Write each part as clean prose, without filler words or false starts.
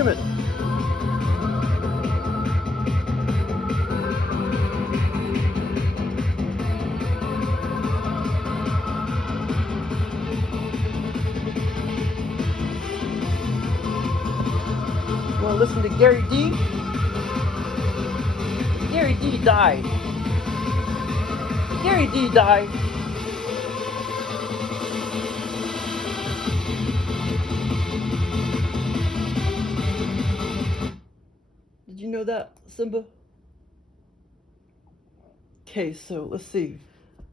trim it. You want to listen to Gary D? Gary D died. Gary D died. Did you know that, Simba? Okay, so let's see.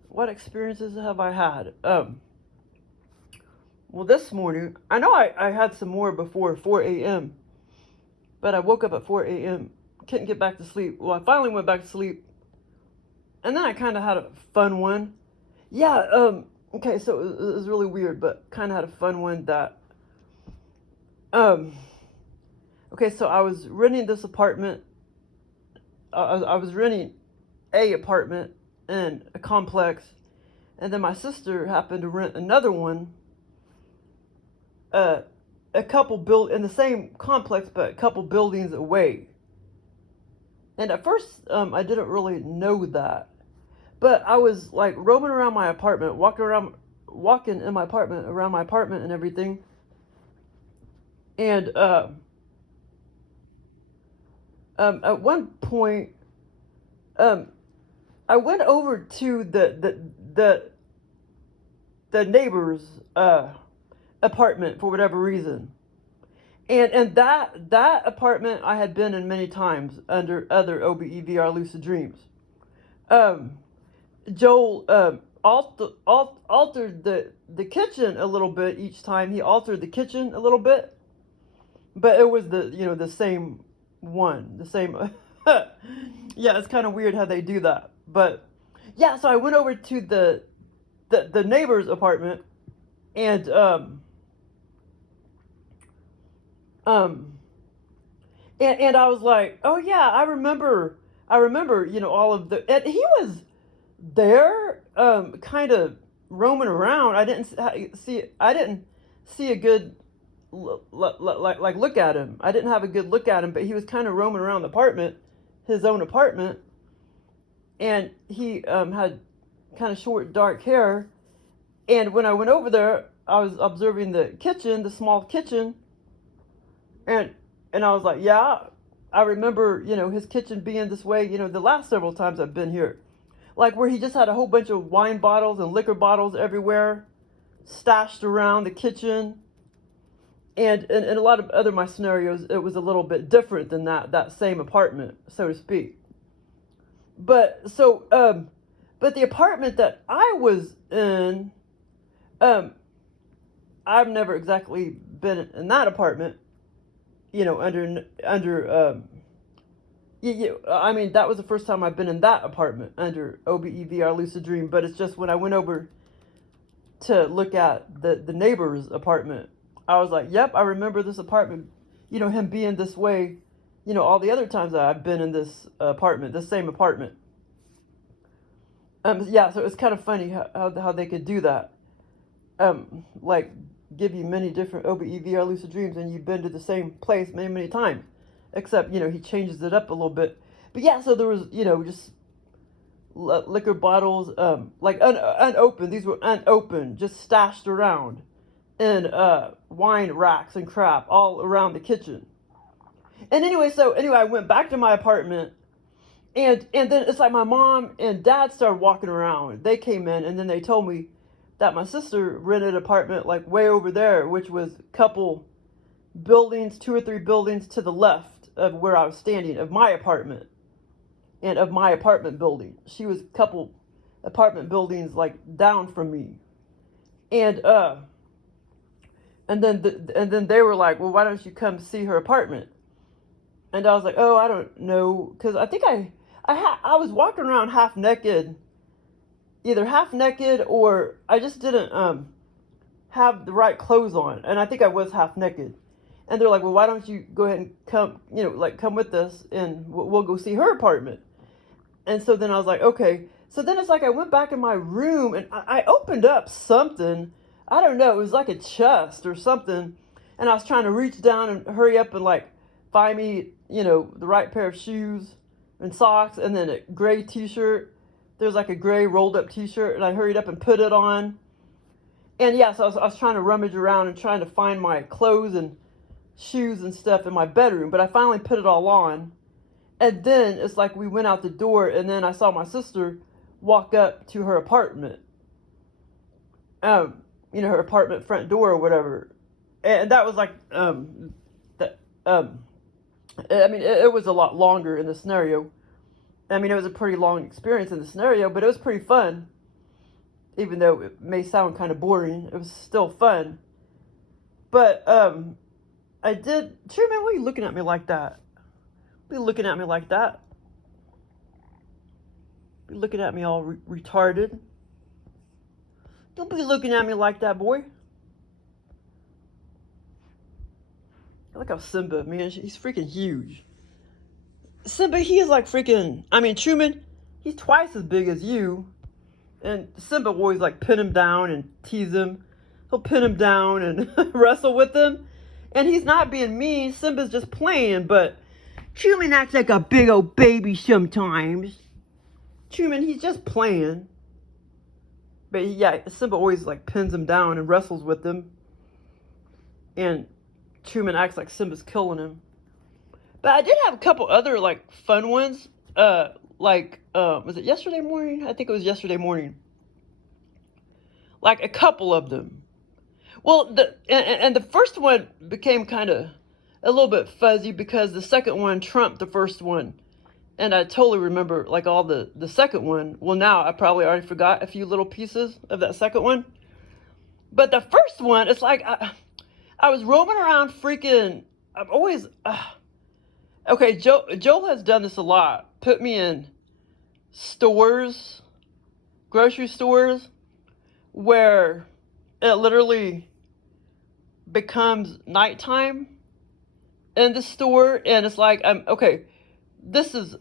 What experiences have I had? Well, this morning, I know I had some more before 4 a.m., but I woke up at 4 a.m., couldn't get back to sleep. Well, I finally went back to sleep, and then I kind of had a fun one. Yeah, okay, so it was really weird, but kind of had a fun one that, okay, so I was renting this apartment. I was renting a apartment in a complex, and then my sister happened to rent another one, a couple in the same complex, but a couple buildings away. And at first, I didn't really know that, but I was like roaming around my apartment, walking in my apartment, around my apartment and everything. And at one point, I went over to the neighbor's apartment for whatever reason. And that apartment I had been in many times under other OBE-Vr-Lucid dreams. Joel altered the kitchen a little bit each time. He altered the kitchen a little bit, but it was the same one, the same. Yeah, it's kind of weird how they do that, but yeah. So I went over to the neighbor's apartment, and and I was like, oh yeah, I remember, all of and he was there, kind of roaming around. I didn't see a good look at him. I didn't have a good look at him, but he was kind of roaming around the apartment, his own apartment, and he had kind of short, dark hair. And when I went over there, I was observing the kitchen, the small kitchen, and I was like, yeah, I remember, his kitchen being this way, the last several times I've been here. Like where he just had a whole bunch of wine bottles and liquor bottles everywhere, stashed around the kitchen. And in a lot of other my scenarios, it was a little bit different than that same apartment, so to speak. But so, but the apartment that I was in, I've never exactly been in that apartment, I mean, that was the first time I've been in that apartment under OBE-Vr-Lucid Dream, but it's just when I went over to look at the neighbor's apartment, I was like, yep, I remember this apartment, him being this way, all the other times that I've been in this apartment, this same apartment. Yeah, so it's kind of funny how they could do that. Like give you many different OBE-Vr-Lucid dreams, and you've been to the same place many, many times. Except, he changes it up a little bit. But yeah, so there was, just liquor bottles, like unopened. These were unopened, just stashed around in wine racks and crap all around the kitchen. And anyway, I went back to my apartment, and then it's like my mom and dad started walking around. They came in, and then they told me that my sister rented an apartment like way over there, which was a couple buildings, 2 or 3 buildings to the left of where I was standing, of my apartment and of my apartment building. She was a couple apartment buildings like down from me. And then they were like, well, why don't you come see her apartment? And I was like, oh, I don't know, because I think I was walking around half naked, either half naked or I just didn't have the right clothes on, and I think I was half naked. And they're like, well, why don't you go ahead and come, come with us, and we'll go see her apartment. And so then I was like, okay. So then it's like I went back in my room, and I opened up something. I don't know. It was like a chest or something. And I was trying to reach down and hurry up and like find me, the right pair of shoes and socks, and then a gray t-shirt. There's like a gray rolled up t-shirt, and I hurried up and put it on. And yeah, so I was trying to rummage around and trying to find my clothes and shoes and stuff in my bedroom, but I finally put it all on. And then it's like we went out the door, and then I saw my sister walk up to her apartment. Her apartment front door or whatever. And that was like, it was a lot longer in the scenario. I mean, it was a pretty long experience in the scenario, but it was pretty fun. Even though it may sound kind of boring, it was still fun. But, I did, Truman, why are you looking at me like that? Be looking at me like that. Be looking at me all retarded. Don't be looking at me like that, boy. Look how Simba, man, he's freaking huge. Simba, he is like freaking, Truman, he's twice as big as you. And Simba always like pin him down and tease him. He'll pin him down and wrestle with him. And he's not being mean. Simba's just playing, but Truman acts like a big old baby sometimes. Truman, he's just playing. But yeah, Simba always like pins him down and wrestles with him. And Truman acts like Simba's killing him. But I did have a couple other like fun ones. Was it yesterday morning? I think it was yesterday morning. Like a couple of them. Well, the first one became kind of a little bit fuzzy because the second one trumped the first one. And I totally remember like all the second one. Well, now I probably already forgot a few little pieces of that second one. But the first one, it's like I was roaming around freaking, I've always, okay, Joel has done this a lot. Put me in stores, grocery stores, where it literally becomes nighttime in the store. And it's like, okay, this is,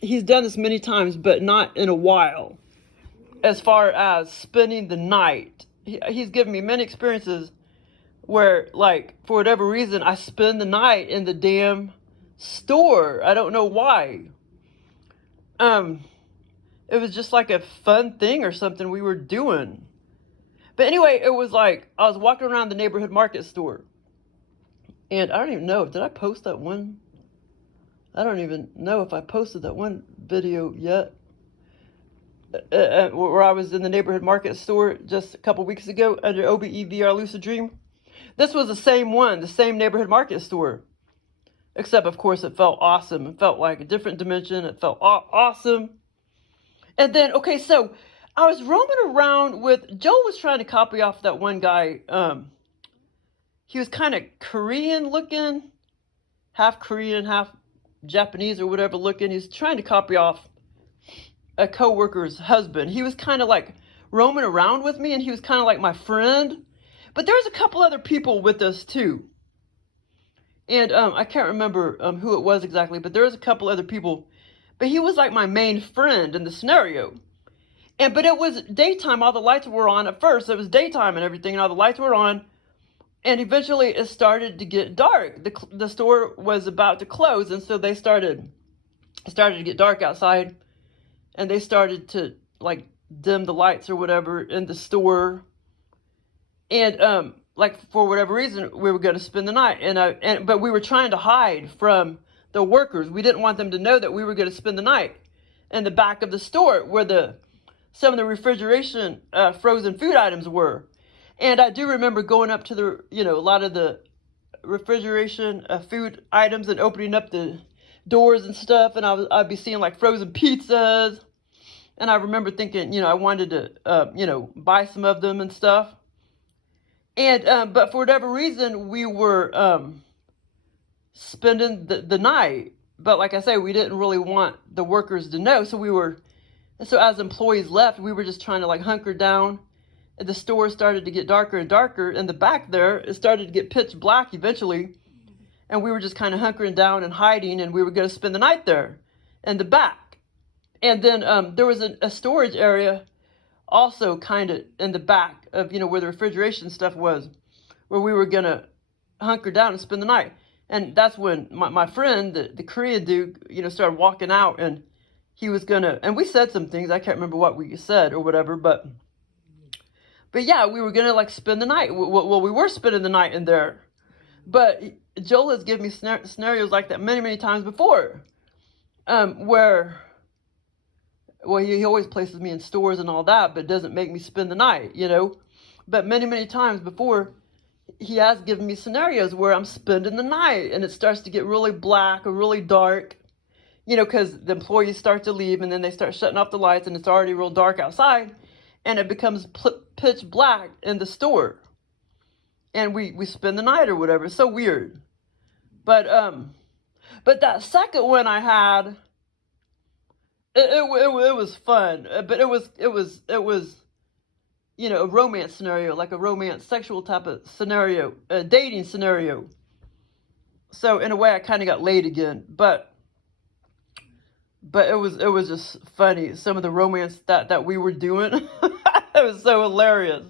he's done this many times, but not in a while. As far as spending the night, he's given me many experiences where, like, for whatever reason, I spend the night in the damn store. I don't know why. It was just like a fun thing or something we were doing. But anyway, it was like, I was walking around the neighborhood market store. And I don't even know, did I post that one? I don't even know if I posted that one video yet. Where I was in the neighborhood market store just a couple weeks ago under OBE-Vr-Lucid Dream. This was the same one, the same neighborhood market store. Except, of course, it felt awesome. It felt like a different dimension. It felt awesome. And then, okay, so I was roaming around with, Joel was trying to copy off that one guy. He was kind of Korean looking, half Korean, half Japanese or whatever looking. He was trying to copy off a co-worker's husband. He was kind of like roaming around with me, and he was kind of like my friend. But there's a couple other people with us too. And I can't remember who it was exactly, but there was a couple other people. But he was like my main friend in the scenario. But it was daytime. All the lights were on at first. It was daytime and everything, and all the lights were on. And eventually it started to get dark. The store was about to close, and so they started to get dark outside. And they started to like dim the lights or whatever in the store. And like for whatever reason, we were going to spend the night. But we were trying to hide from the workers. We didn't want them to know that we were going to spend the night in the back of the store where some of the refrigeration frozen food items were. And I do remember going up to a lot of the refrigeration food items and opening up the doors and stuff. And I'd be seeing like frozen pizzas. And I remember thinking, I wanted to, buy some of them and stuff. And, but for whatever reason, we were spending the night. But like I say, we didn't really want the workers to know. So as employees left, we were just trying to like hunker down. And the store started to get darker and darker. In the back there, it started to get pitch black eventually. And we were just kind of hunkering down and hiding. And we were going to spend the night there in the back. And then there was a storage area also kind of in the back of, where the refrigeration stuff was, where we were going to hunker down and spend the night. And that's when my friend, the Korean dude, started walking out, and he was gonna, and we said some things. I can't remember what we said or whatever, but yeah, we were gonna like spend the night. Well, we were spending the night in there, but Joel has given me scenarios like that many times before, where, well, he always places me in stores and all that, but doesn't make me spend the night, But many times before, he has given me scenarios where I'm spending the night, and it starts to get really black or really dark, because the employees start to leave, and then they start shutting off the lights, and it's already real dark outside, and it becomes pitch black in the store, and we spend the night or whatever. It's so weird. But that second one I had, it was fun, but it was a romance scenario, like a romance sexual type of scenario, a dating scenario. So in a way, I kind of got laid again, but it was just funny, some of the romance that we were doing. It was so hilarious.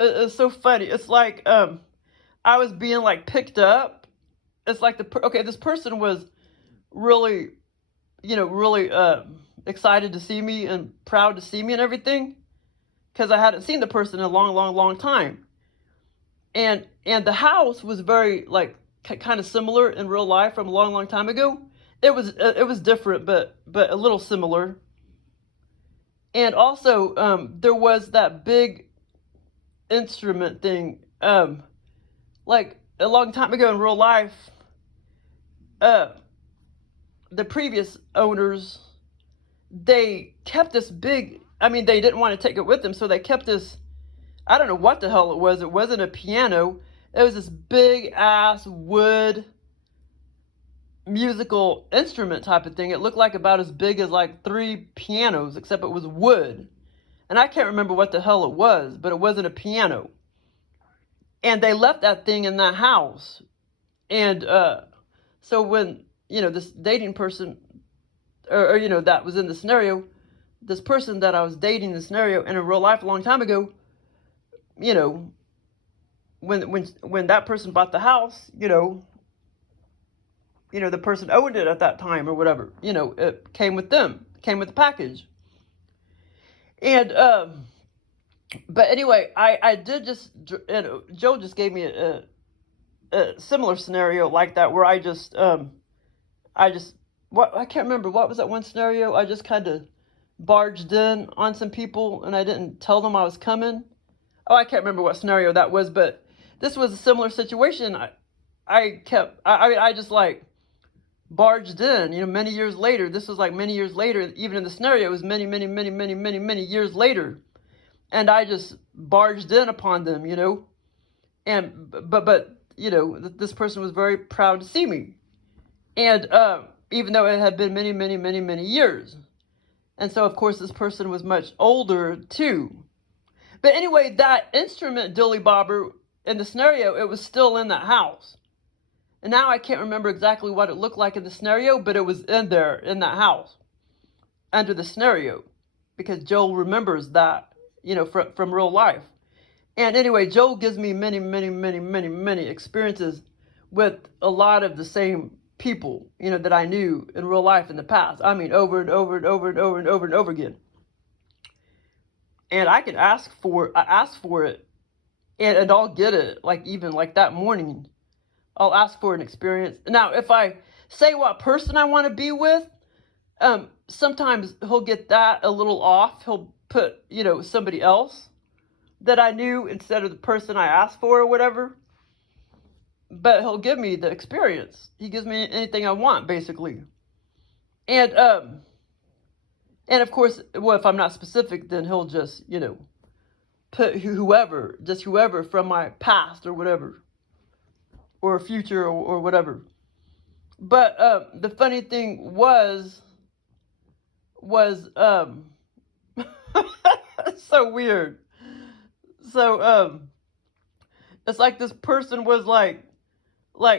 It's so funny. It's like I was being like picked up. It's like this person was really, really excited to see me and proud to see me and everything, because I hadn't seen the person in a long time, and the house was very like kind of similar in real life from a long time ago. It was different, but a little similar. And also there was that big instrument thing, like a long time ago in real life. The previous owners, they kept this big, they didn't want to take it with them, so they kept this, I don't know what the hell it was. It wasn't a piano. It was this big ass wood musical instrument type of thing. It looked like about as big as like 3 pianos, except it was wood. And I can't remember what the hell it was, but it wasn't a piano. And they left that thing in that house. And so when, this dating person, or that was in the scenario, this person that I was dating in the scenario in a real life a long time ago, when that person bought the house, the person owned it at that time or whatever, it came with them, came with the package. And but anyway, I did just, Joe just gave me a similar scenario like that, where I can't remember, what was that one scenario? I just kind of barged in on some people, and I didn't tell them I was coming. Oh, I can't remember what scenario that was, but this was a similar situation. I just like barged in, many years later. This was like many years later. Even in the scenario, it was many years later. And I just barged in upon them, and, but this person was very proud to see me. And, even though it had been many years. And so, of course, this person was much older, too. But anyway, that instrument dilly bobber in the scenario, it was still in that house. And now I can't remember exactly what it looked like in the scenario, but it was in there, in that house, under the scenario, because Joel remembers that, from real life. And anyway, Joel gives me many experiences with a lot of the same people, that I knew in real life in the past. Over and over again. And I can ask for it, and I'll get it, like even like that morning. I'll ask for an experience. Now, if I say what person I want to be with, sometimes he'll get that a little off. He'll put, somebody else that I knew instead of the person I asked for or whatever. But he'll give me the experience. He gives me anything I want, basically. And of course, well, if I'm not specific, then he'll just, put whoever from my past or whatever, or future or whatever. But the funny thing was so weird. So it's like this person was like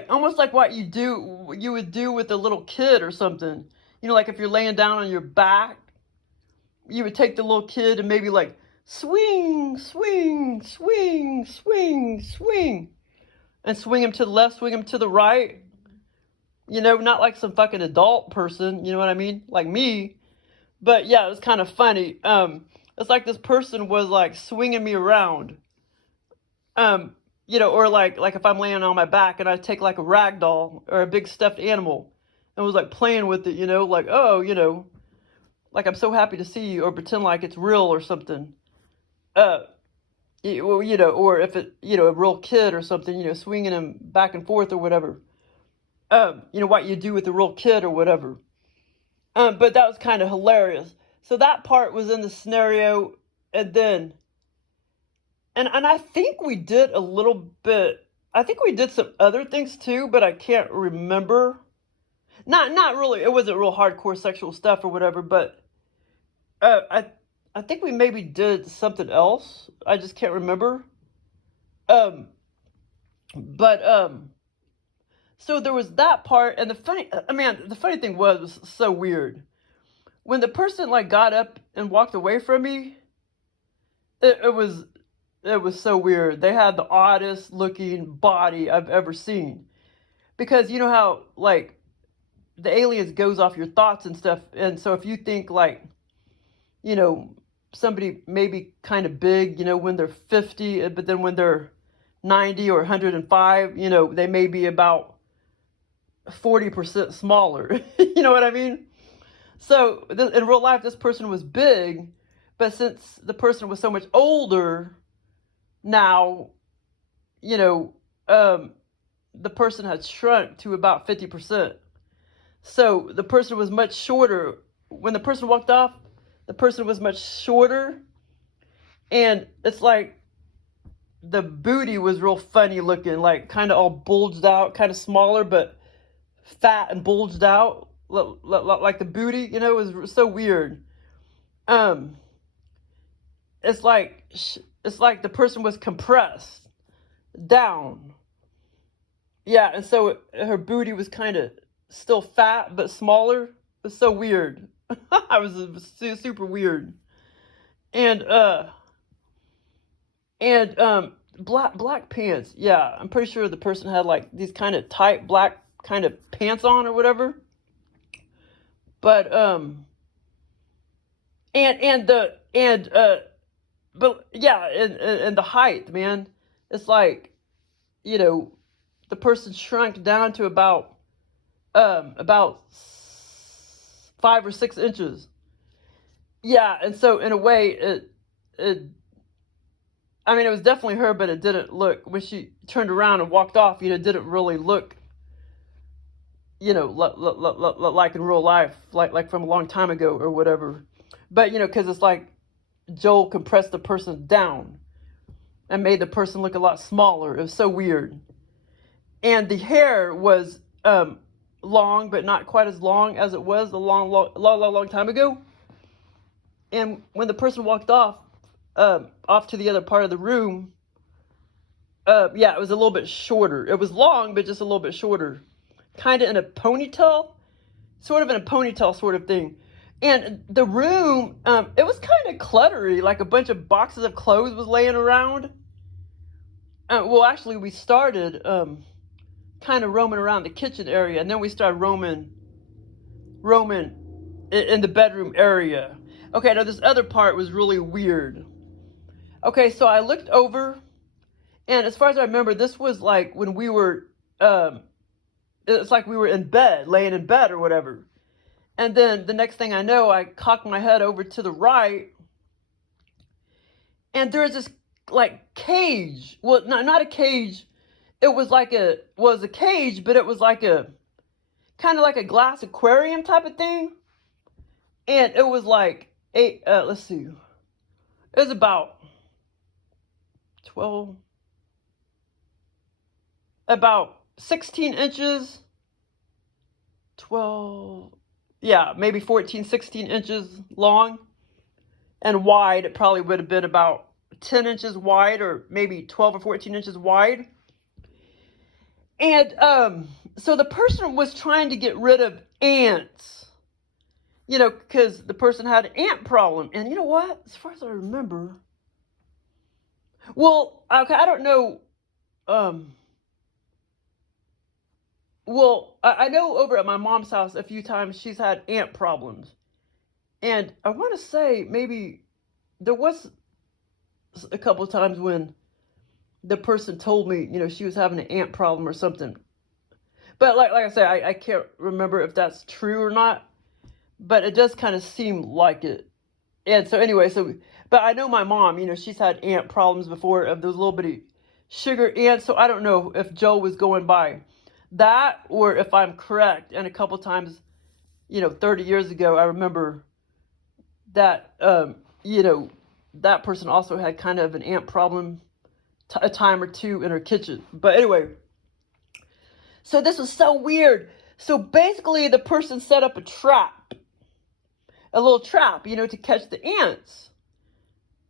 almost like what you would do with a little kid or something. Like if you're laying down on your back, you would take the little kid and maybe like swing. and swing him to the left, swing him to the right. You know, not like some fucking adult person. You know what I mean? Like me. But yeah, it was kind of funny. It's like this person was like swinging me around. You know, or like if I'm laying on my back and I take like a rag doll or a big stuffed animal and was like playing with it, you know, like, oh, you know, like I'm so happy to see you, or pretend like it's real or something. Well, you know, or if it, you know, a real kid or something, you know, swinging him back and forth or whatever. You know, what you do with a real kid or whatever. But that was kind of hilarious. So that part was in the scenario, and then, and I think we did a little bit. I think we did some other things too, but I can't remember. Not really. It wasn't real hardcore sexual stuff or whatever, but I think we maybe did something else. I just can't remember. Um, but so there was that part, and the funny thing was so weird. When the person like got up and walked away from me, it was so weird. They had the oddest looking body I've ever seen. Because you know how like the aliens goes off your thoughts and stuff, and so if you think like, you know, somebody maybe kind of big, you know, when they're 50, but then when they're 90 or 105, you know, they may be about 40% smaller. You know what I mean? So in real life, this person was big, but since the person was so much older now, you know, the person had shrunk to about 50%. So the person was much shorter. When the person walked off, the person was much shorter. And it's like the booty was real funny looking, like kind of all bulged out, kind of smaller, but fat and bulged out, like the booty, you know, it was so weird. Um, it's like the person was compressed down. Yeah, and so her booty was kind of still fat but smaller. It was so weird. It was super weird. And black pants. Yeah, I'm pretty sure the person had like these kind of tight black kind of pants on or whatever. But and the and but yeah, and the height, man. It's like, you know, the person shrunk down to about 5 or 6 inches. Yeah, and so in a way it I mean, it was definitely her, but it didn't look, when she turned around and walked off, you know, it didn't really look, you know, like in real life, like from a long time ago or whatever. But, you know, because it's like Joel compressed the person down and made the person look a lot smaller. It was so weird. And the hair was long, but not quite as long as it was a long time ago. And when the person walked off to the other part of the room, yeah, it was a little bit shorter. It was long, but just a little bit shorter. Kind of in a ponytail, sort of in a ponytail sort of thing. And the room, it was kind of cluttery, like a bunch of boxes of clothes was laying around. Well, actually, we started kind of roaming around the kitchen area, and then we started roaming in the bedroom area. Okay, now this other part was really weird. Okay, so I looked over, and as far as I remember, this was like when we were, it's like we were in bed, laying in bed or whatever. And then the next thing I know, I cocked my head over to the right, and there's this like cage. Well, not a cage. It was like a cage, but it was like a kind of like a glass aquarium type of thing. And it was like let's see, it was about 12, about 16 inches, 12, yeah, maybe 14, 16 inches long, and wide. It probably would have been about 10 inches wide, or maybe 12 or 14 inches wide. And so the person was trying to get rid of ants, you know, because the person had an ant problem. And you know what? As far as I remember, well, okay, I don't know. well, I know over at my mom's house a few times she's had ant problems. And I want to say maybe there was a couple of times when the person told me, she was having an ant problem or something. But like I said, I can't remember if that's true or not. But it does kind of seem like it. And so anyway, but I know my mom, she's had ant problems before of those little bitty sugar ants. So I don't know if Joe was going by that or if I'm correct. And a couple times, 30 years ago, I remember that, that person also had kind of an ant problem a time or two in her kitchen. But anyway, so this was so weird. So basically, the person set up a little trap, to catch the ants.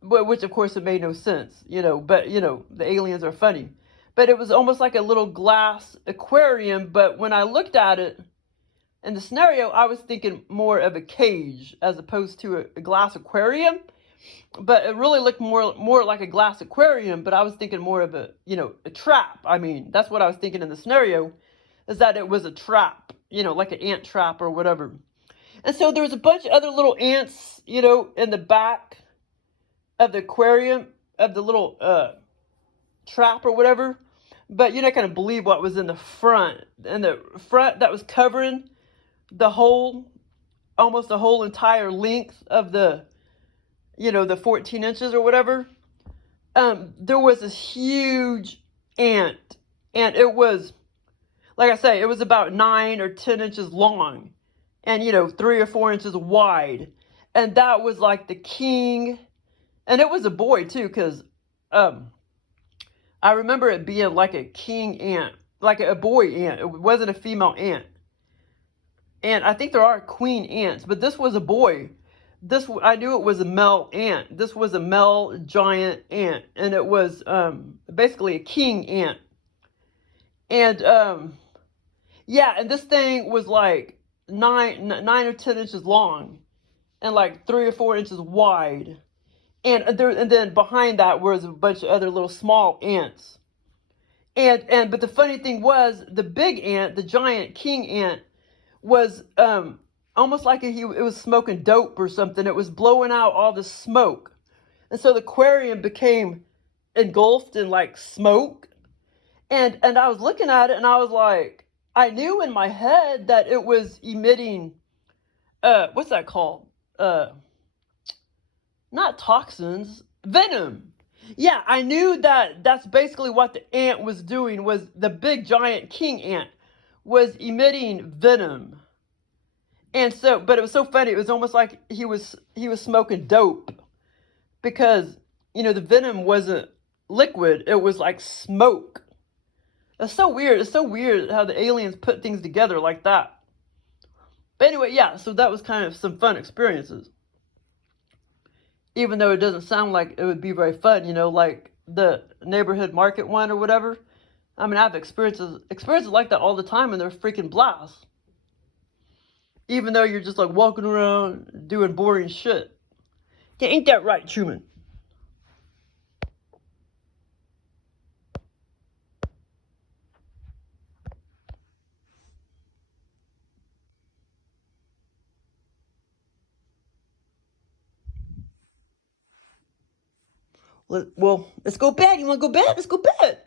But which, of course, it made no sense, But, the aliens are funny. But it was almost like a little glass aquarium. But when I looked at it in the scenario, I was thinking more of a cage as opposed to a glass aquarium. But it really looked more like a glass aquarium. But I was thinking more of a trap. I mean, that's what I was thinking in the scenario, is that it was a trap, like an ant trap or whatever. And so there was a bunch of other little ants, in the back of the aquarium, of the little trap or whatever. But you're not going to believe what was in the front. In the front that was covering almost the whole entire length of the 14 inches or whatever. There was this huge ant. And it was, like I say, it was about 9 or 10 inches long. And 3 or 4 inches wide. And that was like the king. And it was a boy too, because I remember it being like a king ant, like a boy ant. It wasn't a female ant. And I think there are queen ants, but this was a boy. I knew it was a male ant. This was a male giant ant, and it was basically a king ant. And yeah, and this thing was like 9 or 10 inches long, and like 3 or 4 inches wide. And then behind that was a bunch of other little small ants. But the funny thing was, the big ant, the giant king ant, was almost like it was smoking dope or something. It was blowing out all the smoke. And so the aquarium became engulfed in like smoke. And I was looking at it and I was like, I knew in my head that it was emitting, what's that called? Not toxins, venom. Yeah, I knew that that's basically what the ant was doing, was the big giant king ant was emitting venom. And so, but it was so funny, it was almost like he was smoking dope, because, the venom wasn't liquid, it was like smoke. That's so weird. It's so weird how the aliens put things together like that. But anyway, yeah, so that was kind of some fun experiences. Even though it doesn't sound like it would be very fun, like the neighborhood market one or whatever. I mean, I have experiences like that all the time, and they're freaking blasts. Even though you're just like walking around doing boring shit. Yeah, ain't that right, Truman? Well, let's go bed. You want to go bed? Let's go bed.